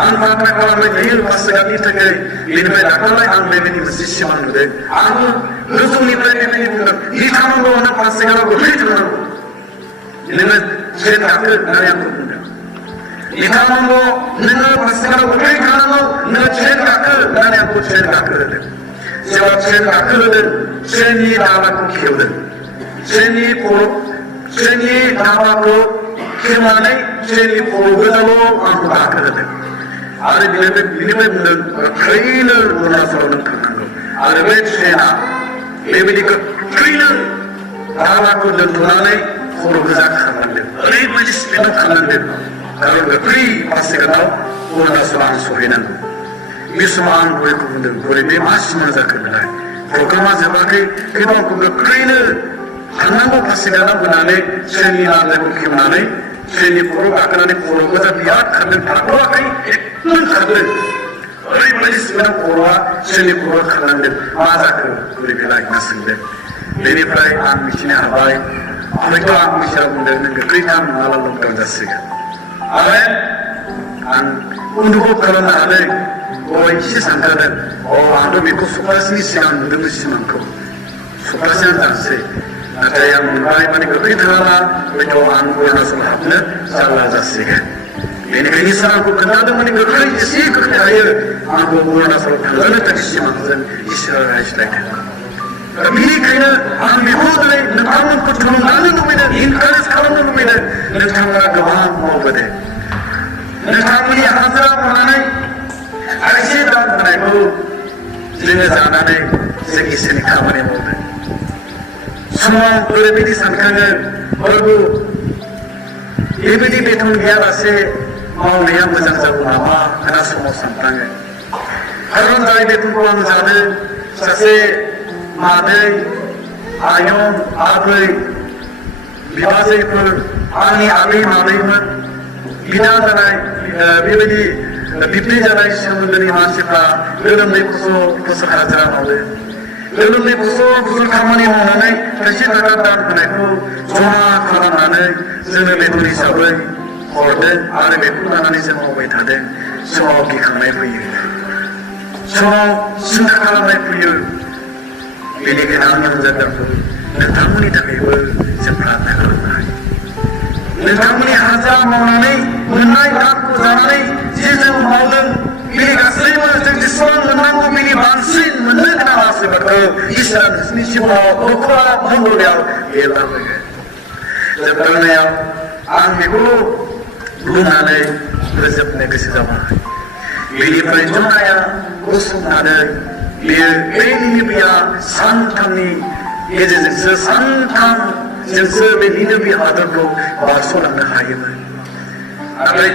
आं प्रार्थना खालामबाय थायो पास्टारनि थाखाय बेनिफ्राय दाखालि आं बेबायदि मोनसे सिमां नुदों आंबो गोजौनिफ्राय बेबायदि बुंदों बिथांमोनखौ नों पास्टाराव गोख्रै थांनांगौ नोङो ट्रेन गाखो होननानै आंखौ बुंदों बिथांमोनखौ नोङो पास्टाराव गोख्रै थांनांगौ नोङो ट्रेन गाखो होननानै आंखौ ट्रेन गाखो होदों जेब्ला ट्रेन गाखो होदों ट्रेननि दाबाखौ खेवदों ट्रेननि दाबाखौ खेवनानै ट्रेननि खर' गोजाल' आंखौ गाखो होदों आरो बिनिफ्राय बुंदों गोख्रैनो अरुणाचलाव नों थांनांगौ आरो बे ट्रेना बेबायदि गोख्रैनो दाबाखौ दोनथ'नानै खर' गोजा खारलांदों ओरैबायदि स्पिडआव खारलांदों खारन गोख्रै 5 सेकेन्डआव अरुणाचलाव आं सहैनांगौ बे समाव आं बुरैखौ बुंदों बुरै बे मा सिमां जाखो होननानै प्रग्रामा जोबाखै खिन्थु आंखौ गोख्रैनो थांनांगौ 5 सेकेन्डआव होनानै ट्रेननि लामाखौ खेवनानै ट्रेननि खर' गाखोनानै खर' गोजा बिराद खारदों थाथ'वाखै एकदम खारदों ओरैबायदि स्पिडआव खर'आ ट्रेननि खर'आ खारलांदों मा जाखो बुरै बेलाय होनना सोंदों बेनिफ्राय आं मिथिनो हाबाय हयथ' आं मिथिना बुंदों नों गोख्रै थां नङाब्ला लकडाउन जासिगोन आरो आं अनुभब खालामनो हादों एसे सानखादों आंथ' बेखौ सप्तासेनि सिगां नुदोंमोन सिमांखौ सप्तासेआनो जानोसै नाथाय आं मोनबाय माने गोख्रै थाङाब्ला हयथ' आं अरुणाचल हाबनो जारला जासिगोन बेनिखायनो सार आंखौ खोन्थादों माने गोख्रै एसे गोख्रै हायो आंखौ अरुणाचलाव थांजानो थाखाय सिमांजों इसोरा रायज्लायदों बेनिखायनो आं बेखौ दिनै नोंथांमोनखौ थुलुंगानो लुबैदों इनकारेज खालामनो लुबैदों नोंथांमोना गोबां मावबोदों नोंथांमोननि हाजिरा मावनानै आइसे दान होनायखौ जोङो जानानै जों इसोरनि खामानि मावदों समाव ओरैबायदि सानखाङो प्रभु बेबायदि बेथन गैयालासे मावनाया मोजां जागौ नामा होनना समाव सानफ्लाङो खारन जाय बेथनखौ आं जादों सासे मादै आयं आबै बिबाजैफोर आंनि आबै मादैमोन बिदा जानाय बेबायदि बिब्दै जानाय सोमोन्दोनि मानसिफ्रा गोलोमदै खस्थ' हाजिरा मावदों गोलोमदै बुसुर खामानि मावनानै थाइसे थाखा दान होनायखौ जमा खालामनानै जोङो बेथन हिसाबै हरदों आरो बेखौ लानानै जों मावबाय थादों। समाव गिखांनाय फैयो, समाव सिन्था खालामनाय फैयो। बेनिखायनो आंनि अनजादारखौ नोंथांमोननि थाखायबो जों प्रार्थना खालामनो हायो। नोंथांमोननि हाजिरा मावनानै मोननाय दानखौ जानानै जे जों मावदों बेनि गासैबो जों जेसेबां मोननांगौ बेनि बांसिन मोननो गोनां आशीर्बादखौ इसोरा नोंसोरनि जिउआव न'खराव मण्डलियाव एरलांहोगोन। जोबथारनायाव आं बेखौ बुंनानै फोजोबनो गोसो जाबाय। बेनिफ्राय जनाया गसंनानै बेयो बे निनेबेया सानथामनि गेजेरजोंसो सानथामजोंसो बे निनेबे हादरखौ बारस'लांनो हायोमोन। नाथाय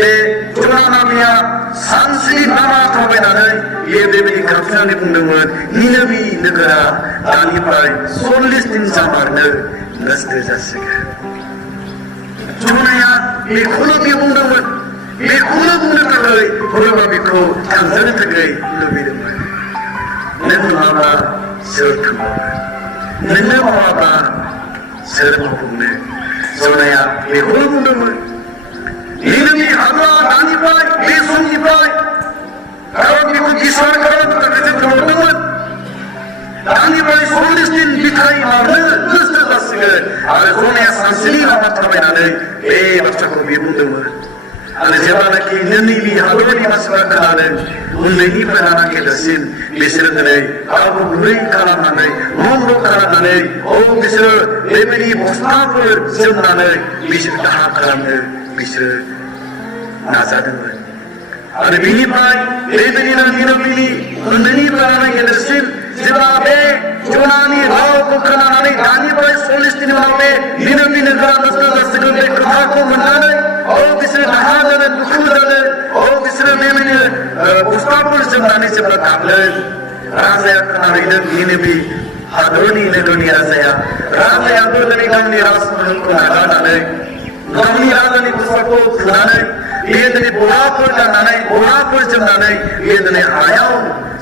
बे ज'ना नाबिया सानस्नि लामा थाबायनानै बियो बेबायदि गाबज्रिनानै बुंदोंमोन, निनेबे नोगोरा दानिफ्राय 40 दिन जामारनो नस्थ जासिगोन। ज'नाया बेखौनो बियो बुंदोंमोन, बेखौनो बुंनो थाखाय बोरैबा बेखौ थांजानो थाखाय लुबैदोंमोन। नों नङाबा सोर थांबावगोन, नोंनो मावाबा सोर मावबावनो? ज'नाया बेखौनो बुंदोंमोन। निनेबे हादरा दानिफ्राय बे समनिफ्राय खारन बेखौ गिसार खालामनो थाखाय जों हरदोंमोन। दानिफ्राय 40 दिन बिथाय मारनो नस्थ जासिगोन। आरो ज'नाया सानस्नि लामा थाबायनानै बे बाथ्राखौ बियो बुंदोंमोन। आरो जेब्लानाखि निनेबे हादरनि मानसिफोरा खोनादों, उन्दैनिफ्राय लाना गेदेरसिम बिसोरो दिनै गावखौ गुरै खालामनानै नम्र खालामनानै बिसोरो बेबायदि बस्थाफोर जोमनानै बिसोर दाहा खालामनो बिसोरो नाजादोंमोन। आरो बेनिफ्राय बेबायदिनो निनेबेनि उन्दैनिफ्राय लाना गेदेरसिम जेब्ला बे ज'नानि रावखौ खोनानानै दानिफ्राय 40 दिन उनाव बे निनेबे नोगोरा नस्थ जासिगोन बे खोथाखौ मोननानै बिसोरो दाहा जादों, दुखु जादों। बिसोरो बेबायदिनो बस्थाफोर जोमनानै जेब्ला थांदों, राजाया खोनाहैदों। निनेबे हादरनि नोगोरनि राजायाबो दिनै गावनि राजमहलखौ नागारनानै गावनि राजानि पोसाकखौ खुनानै बियो दिनै बराफोर गाननानै बराफोर जोमनानै बियो दिनै हायाव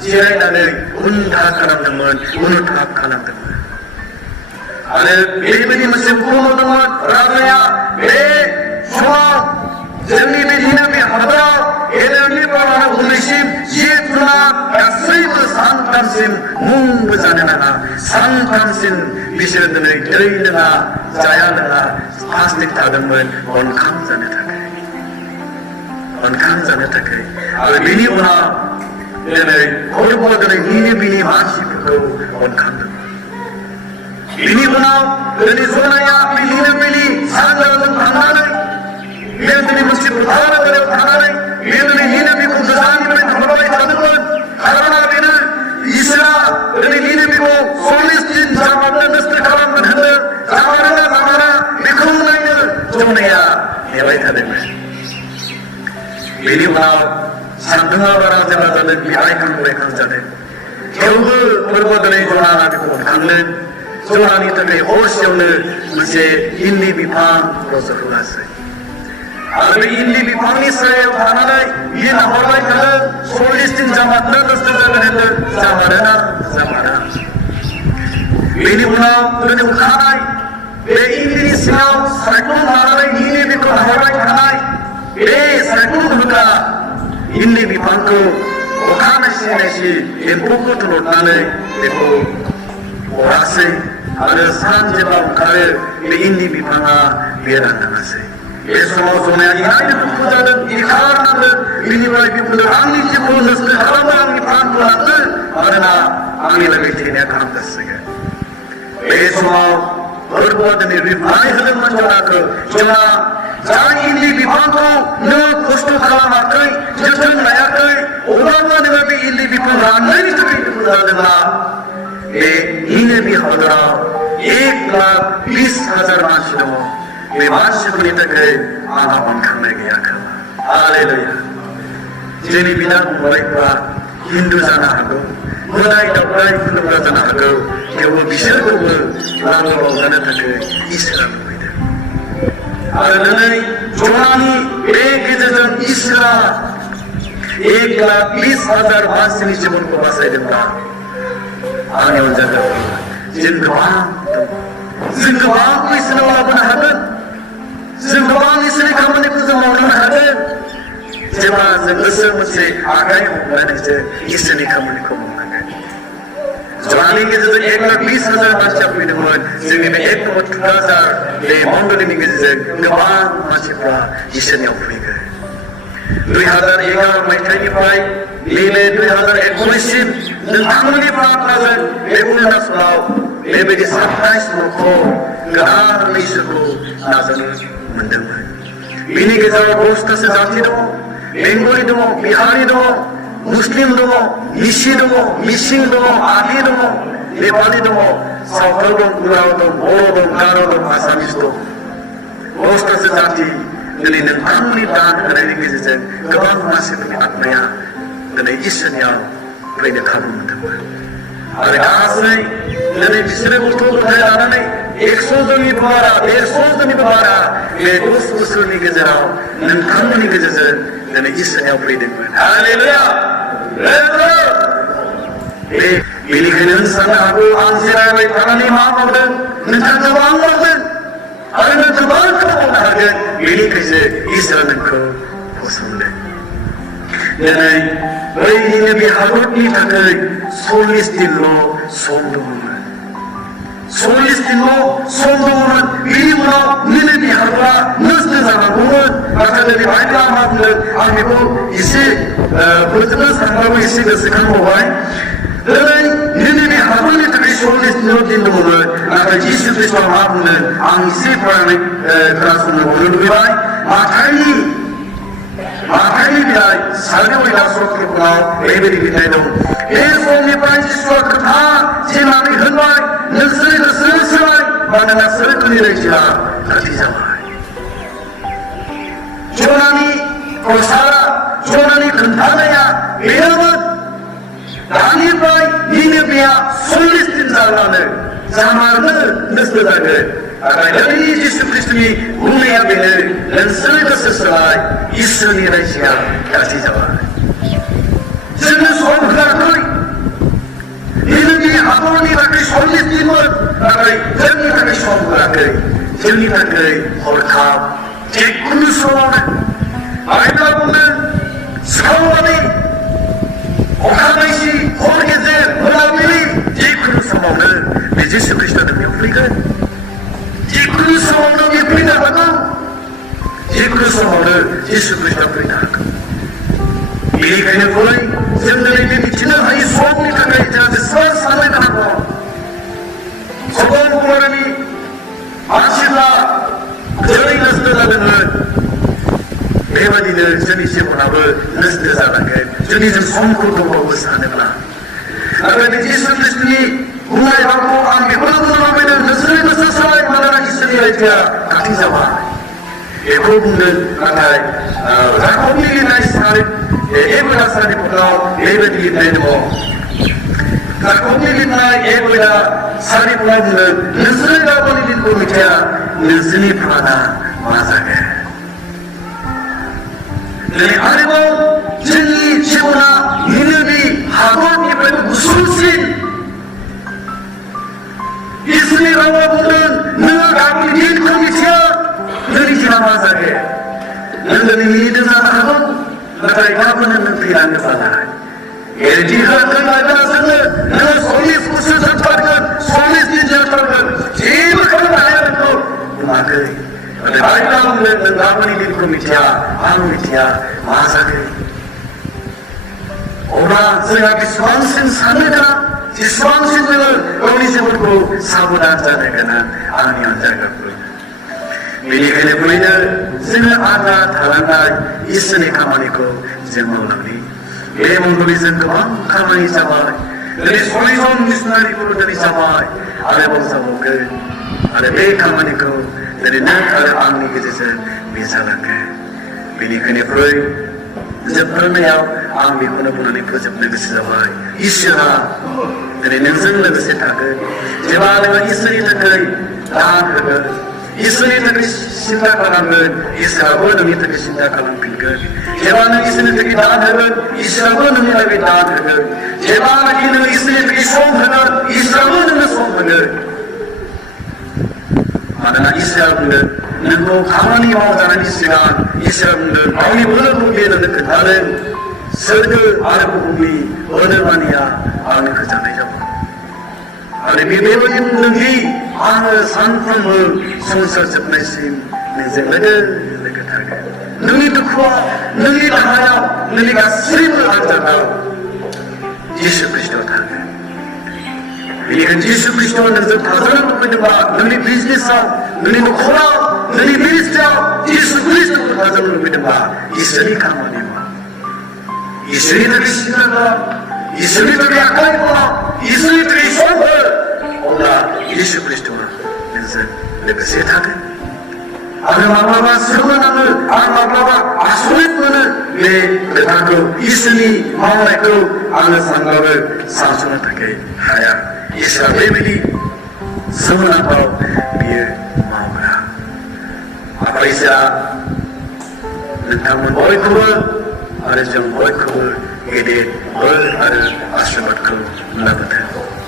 जिरायनानै उनदाहा खालामदोंमोन, अनुताप खालामदोंमोन। आरो बेबायदि मोनसे बुंदोंमोन राजाया, बे समाव जोंनि बे निनेबे हादराव गेदेरनिफ्राय लाना उन्दैसिम जिब जुनार गासैबो सानथामसिम मुंबो जानो नाङा। सानथामसिम बिसोर दिनै दै लोङा, जाया लोङा, फास्टिं थादोंमोन ओंखाम जानो थाखाय। आरो बेनि उनाव दिनै दिनै निनेबेनि मानसिफोरखौ ओंखामदोंमोन। बेनि उनाव दिनै ज'नाया बे निनेबेनि सानजाजों थांनानै बियो दिनै मोनसे फोथार नोगोराव थानानै बियो दिनै निनेबेखौ गोजाननिफ्राय नुहरबाय थादोंमोन। खारना बेनो इसोरा दिनै निनेबेखौ 40 दिन जामारनो नस्थ खालामगोन होनदों। जामारो ना जामारा बेखौ नायनो ज'नाया नेबाय थादोंमोन। बेनि उनाव सान्दुङा बारा जेब्ला जादों, रायखां जादों। थेवबो फोरबो दिनै ज'ना नाबिखौ ओंखारदों। ज'नानि थाखाय हरसेयावनो मोनसे इन्दि बिफां रज'होआसै। आरो बे इन्दि बिफांनि सायाव थानानै बियो नाहरबाय थादों। 40 दिन जामारनो नस्थ जागोन होनदों। जामारोना जामारा? बेनि उनाव दिनै अखानाय बे इन्दिनि सिङाव सायख्लुम लानानै निनेबेखौ नाहरबाय थानाय बे सायख्लुम होग्रा इन्दि बिफांखौ अखा नायसि एम्फौखौ थुलुरनानै बेखौ अरासै। आरो सान जेब्ला ओंखारो बे इन्दि बिफाङा बे रानलाङासै। बे समाव ज'नाया इनायनो दुखु जादों, इखारनांदों। बेनिफ्राय बे बुंदों, आंनि जिउखौ नस्थ खालामनो, आंनि प्राणखौ लांनो, मानोना आंनि लागै थैनाया गाहाम जासिगोन। बे समाव फोरबोआ दिनै रिफाइ होदोंमोन ज'नाखौ। ज'ना जाय इन्दि बिफांखौ नों खस्थ खालामाखै, जोथोन लायाखै, अब्लाबो नोङो बे इन्दि बिफां राननायनि थाखाय दुखु जादोंब्ला बे निनेबे हादराव 1,20,000 मानसि दङ। बे मानसिफोरनि थाखाय आंहा अनखांनाय गैया खोमा। हालेलुया। जोंनि बिदा फंबायफ्रा हिन्दु जानो हागौ, मोदाय दावदाय खुलुमग्रा जानो हागौ, थेवबो बिसोरखौबो लांदां जानो थाखाय इसोरा लुबैदों। आरो दिनै ज'नानि बे गेजेरजों इसोरा 1,20,000 मानसिनि जिबनखौ बासायदोंब्ला आंनि अनजादों जों गोबां इसोराव लाबोनो हागोन जों गोबां इसोरनि खामानिखौ जों मावनो हागोन जेब्ला जों गोसो मोनसे आखाइ हमनानैसो इसोरनि खामानिखौ मावनांगोन जनानि गेजेरजों 1,20,000 मानसिया फैदोंमोन जोंनि बे 1,2,000 बे मण्डलिनि गेजेरजों गोबां मानसिफ्रा इसोरनियाव फैगोन 2011 मायथाइनिफ्राय नैबे 2019सिम नोंथांमोननि प्रार्थनाजों बे अरुणाचलाव बेबायदि 27 न'खर गोदानै इसोरखौ नाजानो मोनदोंमोन बिनि गेजेराव 10थासो जाथि दङ बेंगलि दङ बिहारि दङ मुस्लिम दङ मिसि दङ मिसिं दङ आदि दङ नेपालि दङ सावथाल दं उराव दं बर' दं गार' दं आसामिस दं 10थासो जाथि दिनै नोंथांमोननि दान होनायनि गेजेरजों गोबां मानसिफोरनि आत्माया दिनै इसोरनियाव फैनो खाबु मोनदोंमोन आरो गासै दिनै बिसोरो गथ' गथाय लानानै 100 जननिबो बारा 150 जननिबो बारा बे 10 बोसोरनि गेजेराव नोंथांमोननि गेजेरजों दिनै इसोरनियाव फैदोंमोन हालेलुया बेनिखायनो नों साननो हागौ आं जिरायबाय थानानै मा मावदों नोंथाङा गोबां मावदों आरो नों गोबांखौ मावनो हागोन बेनिखायसो इसोरा नोंखौ फसंदों दिनै बैनिनो बे हादरनि थाखाय 40 दिनल' सम दङमोन 40 दिनल' सम दङमोन बिनि उनाव नैबे बे हादरा नष्ट जानांगौमोन नाथाय दिनै बाइबेला मा बुंदों आं बेखौ एसे फोजोबनो सानब्लाबो एसे गोसोखांबावबाय दिनै नैबे बे हादरनि थाखाय 40 दिन दङमोन नाथाय जिसु ख्रीष्टआ मा बुंदों आं एसे फरायनानै खोनासंनो लुबैबाय माथाइनि बिलाइ 4 सत्रफोराव बेबायदि लिरनाय दं बे समनिफ्राय जिसुआ खोथा जेनानै होनबाय नोंसोर गोसो सोलाय मानोना सोरगोनि रायजोआ खाथि जाबाय जनानि प्रसारा जनानि खोन्थानाया बेनोमोन दानिफ्राय निनेभेआ 40 दिन जाब्लानो जामारनो नष्ट जागोन नाथाय दिनै जिसु ख्रीष्टनि बुंनाया बेनो नोंसोर गोसो सोलाय इसोरनि रायजोआ खाथि जाबाय जोंनो सम होआखै निनेभे हादरनि थाखाय 40 दिनमोन नाथाय जोंनि थाखाय सम होआखै जोंनि थाखाय हरखाब जिखुनु समावनो बाइबेला बुंदों सावनानै अखानायसि हर गेजेर मोनाबिलि जिखुनु समावनो बे जिसु ख्रीष्टआ नोंनियाव फैगोन जिखुनु समावनो बे फैनो हागौ जिखुनु समावनो जिसु ख्रीष्टआ फैनो हागौ बेनिखायनो फै जों दिनै बे मिथिनो हायै समनि थाखाय जोंहा जेसेबां साननो गोनां दं सदम गमरानि मानसिफ्रा जेरै नष्ट जादोंमोन बेबादिनो जोंनि जिबनाबो नष्ट जालांगोन जुदि जों समखौ दंबावो सानोब्ला नाथाय बे जिसु ख्रीष्टनि बुंनाय रावखौ आं बेखौनो बुंनो लुबैदों नोंसोरनि गोसो सोलाय मानोना इसोरनि रायजोआ खाथि जाबाय बेखौ बुंदों नाथाय जाकबनि लिरनाय एबोला सारिफोराव बेबायदि लिरनाय दङ जाकबनि लिरनाय एबोला सारिफोराव बुंदों नोंसोरो गावनि दिनखौ मिथिया नोंसोरनि फाना मा जागोन दिनै आरोबाव जोंनि जिबना निनेभे हादरनिफ्रायबो गुसुंसिन इसोरनि रावा बुंदों नोङो गावनि दिनखौ मिथिया नोंनि दिना मा जागोन नों दिनै मिनिदों जानो हागौ नाथाय गाबोन नों थैलांनो जानाय दिखांगोन बाइबेला जोंनो नोङो 40 बोसोर जोबथारगोन 40 दिन जोबथारगोन जेबो खालामनो हाया नोंखौ बुङाखै नाथाय बाइबेला बुंदों नों गाबोननि दिनखौ मिथिया आं मिथिया मा जागोन अब्ला जोंहा बेसेबांसिम साननो गोनां जेसेबांसिम जोङो गावनि जिबनखौ साबधान जानो गोनां आंनि अनजायगाफोर बेनिखायनो फैनो जोङो आद्रा थालांनाय इसोरनि खामानिखौ जों मावलांनि बे मण्डलिजों गोबां खामानि जाबाय दिनै 6 जन मिशनारिफोर दिनै जाबाय आरोबाव जाबावगोन आरो बे खामानिखौ दिनै नों आरो आंनि गेजेरजों बे जालांगोन बेनिखायनो फै जोबथारनायाव आं बेखौनो बुंनानै फोजोबनो गोसो जाबाय इसोरा दिनै नोंजों लोगोसे थागोन जेब्ला नोङो इसोरनि थाखाय दान होगोन 이스라엘 특히 신탁하는 이스라엘 능이 특히 신탁하는 빈글 제발은 이스라엘 특히 나한테는 이스라엘 능이 특히 나한테는 제발은 이는 이스라엘 특히 소음하는 이스라엘 능이 소음하는 마나 이스라엘은 너무 가만히 와자는 이스라엘은 아니 어느 부분에는 그 다른 설교 아래 부분이 어느 만이야 아는 그 자매죠. 아니 미배우님 이 아는 산품을 손서 말씀 내생을 내가 타게 능이 듣고 능이 당하여 능이가 쓰임을 하잖아 예수 그리스도 타게 이건 예수 그리스도는 다른 부분과 능이 비즈니스 능이 코라 능이 미니스터 예수 그리스도 다른 부분과 이스라엘 가만히 와 이스라엘의 신앙과 이스라엘의 약간과 이스라엘의 소원을 오라 예수 그리스도는 내가 세타게 아르마마가 서원함을 아르마마가 아소리권을 내 다그 이스니 마음에도 아는 생각을 상승하게 하여 이스라엘이 서원함으로 미에 마음으로 아빠 이사 능탐은 어이쿠을 아래정 어이쿠을 이게 뭘 아를 아쉬웠고 나부터